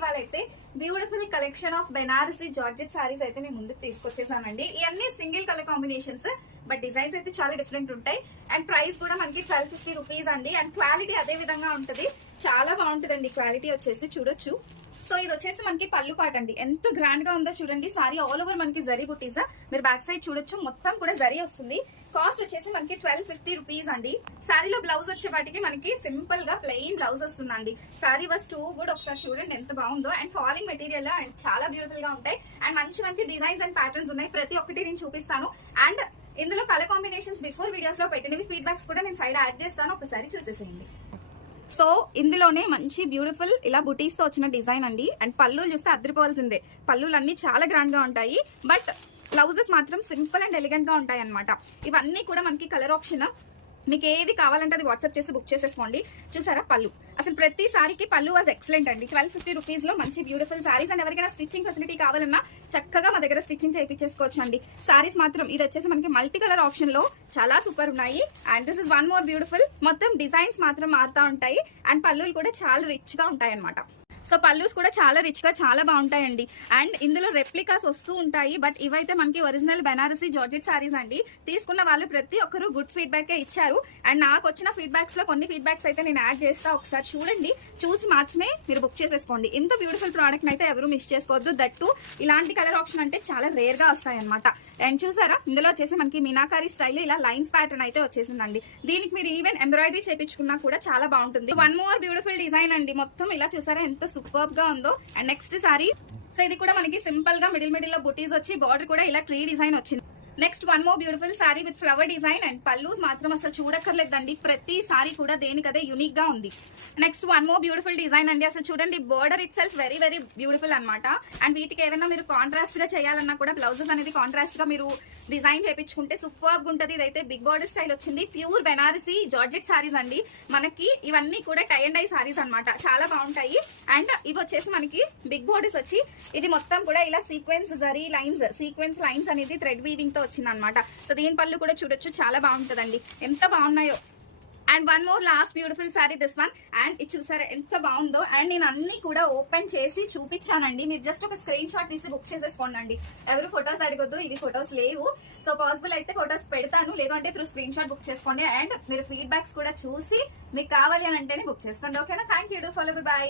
ఇవాళ అయితే beautiful collection of Banarasi georgette saris అయితే నేను ముందుకు తీసుకొచ్చేసానండి. ఇవన్నీ single colour combinations, but designs అయితే చాలా డిఫరెంట్ ఉంటాయి. అండ్ ప్రైస్ కూడా మనకి 1250 రూపీస్ అండి. అండ్ క్వాలిటీ అదే విధంగా ఉంటుంది, చాలా బాగుంటుందండి. క్వాలిటీ వచ్చేసి చూడొచ్చు. సో ఇది వచ్చేసి మనకి పళ్ళు పాట అండి, ఎంత గ్రాండ్ గా ఉందో చూడండి. సారీ ఆల్ ఓవర్ మనకి జరీ బుటీస్, మీరు బ్యాక్ సైడ్ చూడొచ్చు, మొత్తం కూడా జరీ వస్తుంది. కాస్ట్ వచ్చేసి మనకి 1250 రూపీస్ అండి. సారీలో బ్లౌజ్ వచ్చే వాటికి మనకి సింపుల్ గా ప్లెయిన్ బ్లౌజ్ వస్తుందండి. సారీ వాస్ టూ గుడ్, ఒకసారి చూడండి ఎంత బాగుందో. అండ్ ఫాలింగ్ మెటీరియల్ అండ్ చాలా బ్యూటిఫుల్ గా ఉంటాయి. అండ్ మంచి మంచి డిజైన్స్ అండ్ ప్యాటర్న్స్ ఉన్నాయి, ప్రతి ఒక్కటి నేను చూపిస్తాను. అండ్ ఇందులో కలర్ కాంబినేషన్స్ బిఫోర్ వీడియోస్ లో పెట్టినవి ఫీడ్బ్యాక్స్ కూడా నేను సైడ్ యాడ్ చేస్తాను, ఒకసారి చూసేసేయండి. సో ఇందులోనే మంచి బ్యూటిఫుల్ ఇలా బుటీస్ తో వచ్చిన డిజైన్ అండి. అండ్ పళ్ళు చూస్తే అద్దరిపోవాల్సిందే, పళ్ళులు అన్ని చాలా గ్రాండ్ గా ఉంటాయి. బట్ బ్లౌజెస్ మాత్రం సింపుల్ అండ్ ఎలిగెంట్ గా ఉంటాయి అనమాట. ఇవన్నీ కూడా మనకి కలర్ ఆప్షన్, మీకు ఏది కావాలంటే అది వాట్సాప్ చేసి బుక్ చేసేసుకోండి. చూసారా పళ్ళు, అసలు ప్రతి సారీకి పళ్ళు వాజ్ ఎక్సలెంట్ అండి. 1250 రూపీస్ లో మంచి బ్యూటిఫుల్ సారీస్. అండ్ ఎవరికైనా స్టిచ్చింగ్ ఫెసిలిటీ కావాలన్నా చక్కగా మా దగ్గర స్టిచ్చింగ్ చేయించేసుకోవచ్చు అండి. సారీస్ మాత్రం ఇది వచ్చేసి మనకి మల్టీ కలర్ ఆప్షన్ లో చాలా సూపర్ ఉన్నాయి. And this is one more beautiful, మొత్తం డిజైన్స్ మాత్రం మారుతా ఉంటాయి. అండ్ పళ్ళులు కూడా చాలా రిచ్ గా ఉంటాయి అనమాట. సో పల్లూస్ కూడా చాలా రిచ్ గా చాలా బాగుంటాయండి. అండ్ ఇందులో రెప్లికాస్ వస్తూ ఉంటాయి, బట్ ఇవైతే మనకి ఒరిజినల్ బెనారసీ జార్జెట్ సారీస్ అండి. తీసుకున్న వాళ్ళు ప్రతి ఒక్కరు గుడ్ ఫీడ్బ్యాక్ ఇచ్చారు. అండ్ నాకు వచ్చిన ఫీడ్బ్యాక్స్ లో కొన్ని ఫీడ్బ్యాక్స్ అయితే నేను యాడ్ చేస్తా, ఒకసారి చూడండి. చూసి మాత్రమే మీరు బుక్ చేసేసుకోండి. ఇంత బ్యూటిఫుల్ ప్రోడక్ట్ అయితే ఎవరు మిస్ చేసుకోవద్దు. దట్టు ఇలాంటి కలర్ ఆప్షన్ అంటే చాలా రేర్ గా వస్తాయి అనమాట. అండ్ చూసారా ఇందులో వచ్చేసి మనకి మీనాకారి స్టైల్ ఇలా లైన్స్ ప్యాటర్న్ అయితే వచ్చేసిందండి. దీనికి మీరు ఈవెన్ ఎంబ్రాయిడరీ చేయించుకున్నా కూడా చాలా బాగుంటుంది. వన్ మోర్ బ్యూటిఫుల్ డిజైన్ అండి, మొత్తం ఇలా చూసారా ఎంత సూపర్ గా ఉందో. అండ్ నెక్స్ట్ సారీ, సో ఇది కూడా మనకి సింపుల్ గా మిడిల్ లో బుటీస్ వచ్చి బార్డర్ కూడా ఇలా ట్రీ డిజైన్ వచ్చింది. Next one more beautiful sorry with flower design. And pallus మాత్రం అసలు చూడక్కర్లేదండి, ప్రతి సారీ కూడా దేనికదే యూనిక్ గా ఉంది. Next one more beautiful design అండి. అసలు చూడండి border it self very very beautiful అనమాట. అండ్ వీటికి ఏదైనా మీరు కాంట్రాస్ట్ గా చేయాలన్నా కూడా బ్లౌజెస్ అనేది కాంట్రాస్ట్ గా మీరు డిజైన్ చేయించుకుంటే సూపర్ ఉంటుంది. ఇదైతే బిగ్ బార్డర్ స్టైల్ వచ్చింది, ప్యూర్ బెనారసీ జార్జెట్ సారీస్ అండి. మనకి ఇవన్నీ కూడా టై అండ్ డై సారీస్ అనమాట, చాలా బాగుంటాయి. అండ్ ఇవి వచ్చేసి మనకి బిగ్ బార్డర్స్ వచ్చి ఇది మొత్తం కూడా ఇలా sequence zari lines, sequence lines అనేది థ్రెడ్ వీవింగ్ తో వచ్చింది అనమాట. సో దీని పళ్ళు కూడా చూడొచ్చు, చాలా బాగుంటుందండి, ఎంత బాగున్నాయో. And one more last beautiful sorry this one. And ఇది చూసారా ఎంత బాగుందో. అండ్ నేను అన్ని కూడా ఓపెన్ చేసి చూపించానండి, మీరు జస్ట్ ఒక స్క్రీన్ షాట్ తీసి బుక్ చేసేసుకోండి. ఎవరు ఫొటోస్ అడగొద్దు, ఇవి ఫొటోస్ లేవు. సో పాసిబుల్ అయితే ఫొటోస్ పెడతాను, లేదంటే త్రూ స్క్రీన్ షాట్ బుక్ చేసుకోండి. అండ్ మీరు ఫీడ్బ్యాక్స్ కూడా చూసి మీకు కావాలి అని అంటేనే బుక్ చేసుకోండి. ఓకేనా? Thank you, do follow, by.